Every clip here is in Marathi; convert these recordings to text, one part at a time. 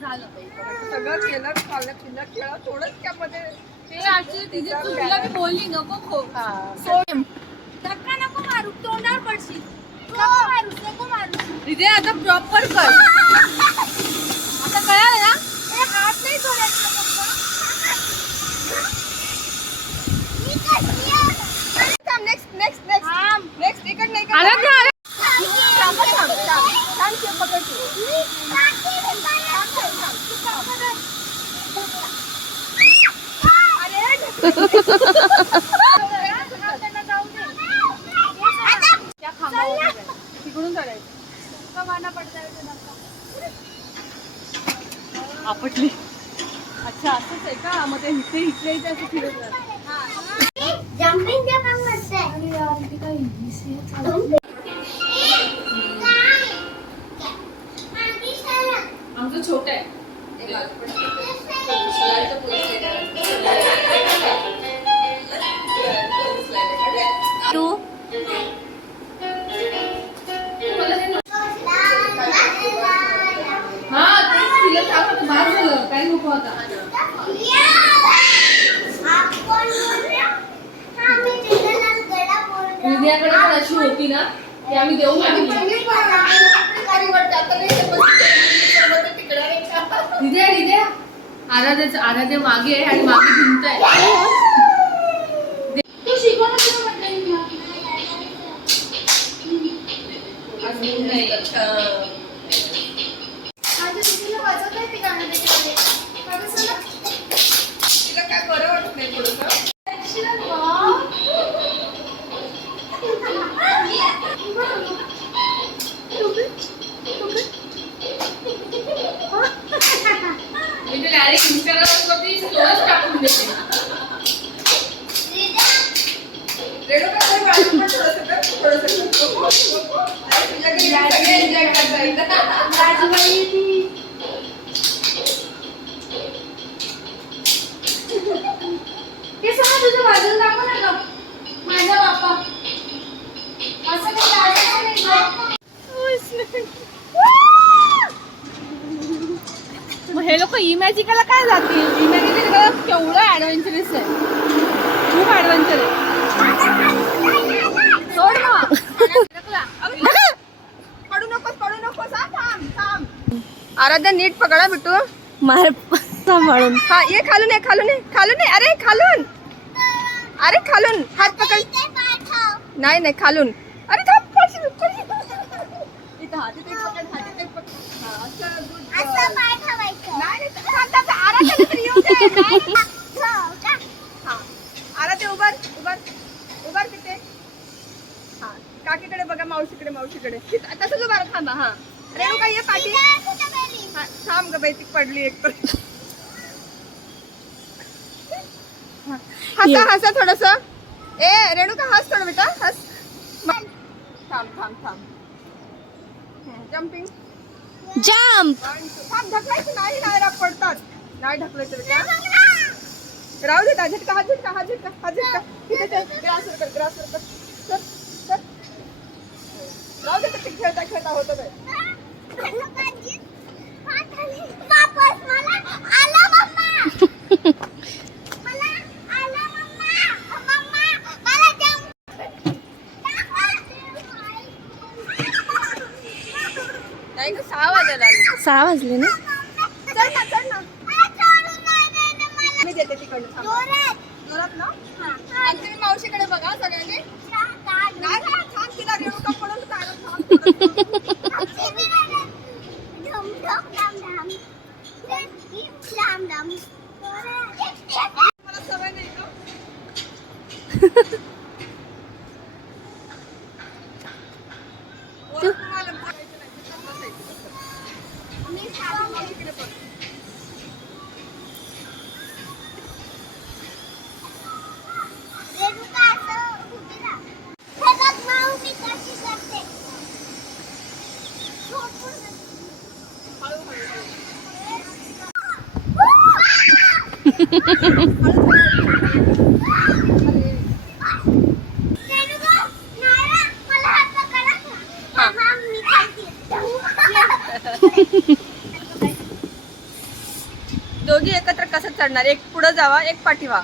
झालं सगळं केलं खाल्लं पिल्लं खेळलं थोडंच त्यामध्ये ते तिला मी बोलली नको खो. धक्का नको मारू तोंडावर पडशील. नको मारूस नको मारूस तिथे आता प्रॉपर कर आता कळालं ना ए, हात नाही सोडायचा पप्पा. मी कशी आहे? थांब नेक्स्ट नेक्स्ट नेक्स्ट थांब. नेक्स्ट इकडनं इकडनं आलं ना आलं थांब थांब थांब थांब ठेव, पकड ठेव. मी काठी विंदायला थांब, तू पकडत. आपल्याला जाऊ दे. आता त्या खांबावर उभं राहा. तिकडून चढायचं कमाना पडता येतो धक्का. आपटली. अच्छा असंच आहे का? मग ते इथे इथल्या इथे असं फिरत. जम्पिंग जम्पिंग नको आता. हृदयाकडे पण अशी होती ना ती आम्ही टाकली हृदया हृदया आराध्याचं आराध्या मागे आहे आणि मागे भिंत आहे. तू शिकवलं तुला म्हटलं आज ऊन नाही माझ्या दीदीला वाजवता येते गाणं त्याच्यामध्ये का कसं ना? तिला काय बरं वाटत नाही थोडंसं मी ते डायरेक्ट इंस्टाग्रामवरती स्टोरीज टाकून देते रेणुका ताई वाजव पण थोडंसं कर, थोडंसं कर. अरे, तुझ्या घरी सगळे enjoy करता येतं. राजूबाई ती हे सगळं तुझं वाजून दाखव ना गं. माझा बाप्पा असं काही लाजायचं नाही गं. मग हे लोक इमॅजिकला काय जातील? इमॅजिकला केवढं ऍडव्हेंचरस आहे. खूप ऍडव्हेंचर आहे. सोड ना. पडू नकोस पडू नकोस. हा थांब थांब. आराध्या नीट पकडा बिटू मार सांभाळून हा ये खालून ये खालून ये खालून ये. अरे खालून. अरे खालून. हात पकड. नाही नाही खालून अरे थांब पडशील, पडशील. इथं हात इथे पकड हात इथे पकड हा, असं good असं girl. पाठवायचं. नाही नाही थांब, थांब, थांब. आराध्याला तरी येऊ दे. नाही, हो का? हा आराध्या उभार उभार उभार तिथे. हा काकीकडे बघा मावशीकडे मावशीकडे. तसंच उभार थांबा हा. रेणुका ये पाठी? हा, थांब ग बाई ती पडली एक हा, हसा हसा थोडस. ए रेणुका हस थोडं बेटा हस. थांब थांब थांब. जम्पिंग जम्प ढकलायचं नाही नाही राग पडतात. नाही ढकलायचं बेटा राहू दे झटका हा झटका हा झटका हा झटका. तिथे ग्रासवर कर ग्रासवर कर. चल चल. राहू दे तर ते खेळता खेळता होतं आले. वापस मला. आला मम्मा. मला आला मम्मा. मम्मा, मला jump. नाही ग सहा वाजायला आले सहा वाजले ना चल ना चल ना मला सोडून नाही द्यायचं मला. मी देते तिकडनं थांब. जोरात. जोरात ना हा. आणि तुम्ही मावशीकडे बघा सगळ्यांनी काढ. नाही नाही थांब तिला रेणुका पडून काय थांब थोडं. आमची बी नाही. धम, धम, धम, धम. धम, धम. जोरात. मला सवय नाही का वर तुम्हाला बसायचं नाही, तिथं बसायचं तसं. मी सांगू. मावशीकडे बघ. रेणुका असं उभी राहा. हे बघ माऊ मी कशी करते. झोपून दोघी एकत्र कस चढणार? एक पुढे जावा एक पाठीवा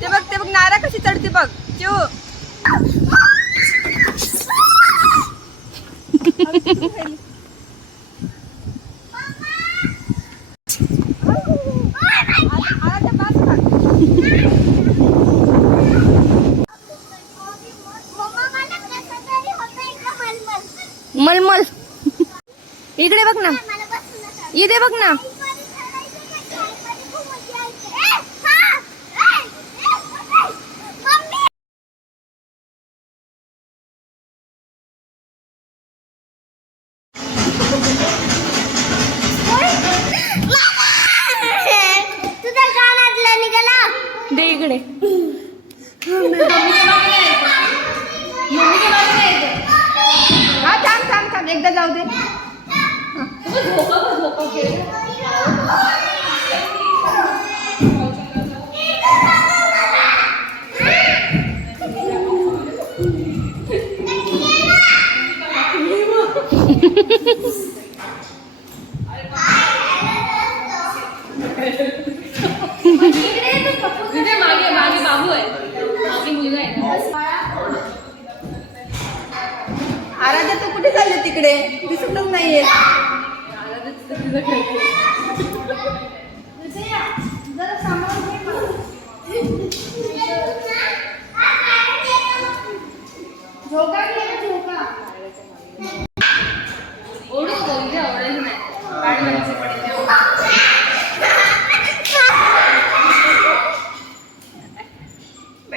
ते बघ ते बघ नारा कशी चढते बघ. चिऊ मलमल इकडे बघ ना दे बघ ना. दे इकडे. हा थांब थांब थांब. एकदा जाऊ दे. आराध्या तू कुठे चालले तिकडे दिसतच नाहीये ओढू नको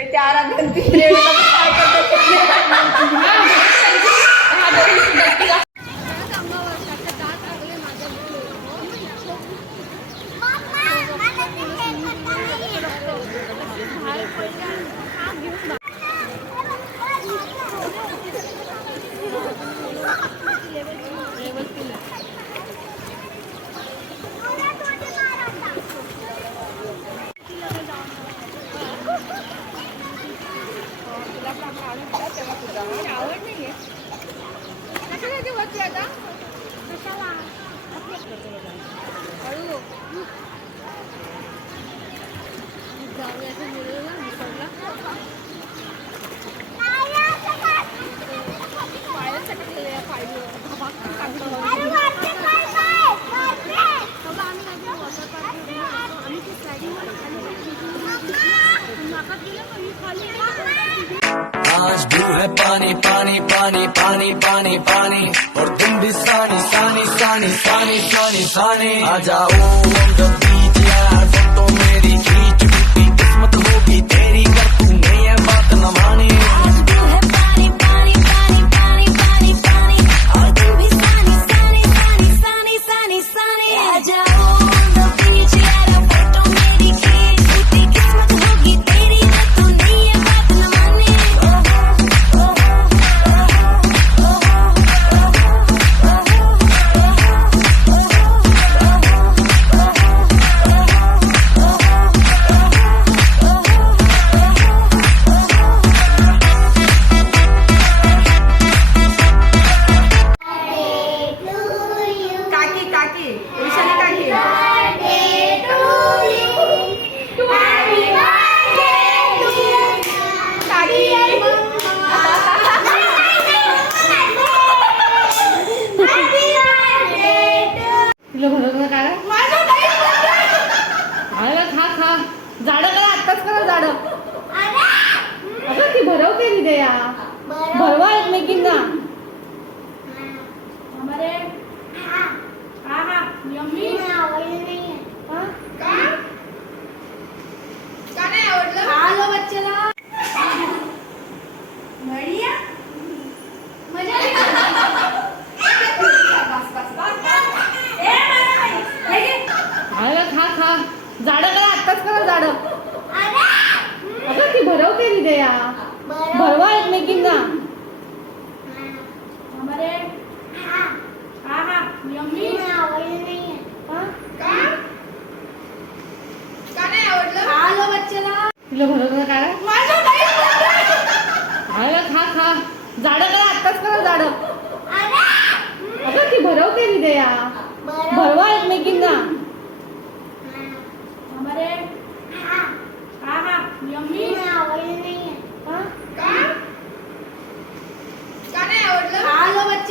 इथे आराध्या आज ब्लू है पानी पानी पानी पानी पानी पानी। और तुम भी सानी सानी सानी सानी सानी सानी। आ जाओ खायला खा खा। झाडं करा आत्ताच करा झाडं. अगं ती भरवते तिथे या. भरवा एकमेकींना. का? नाही आवडलं? तुला भरवलं काय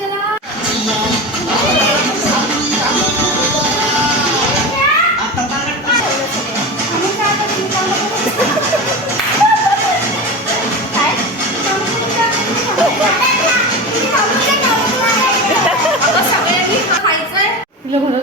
かい。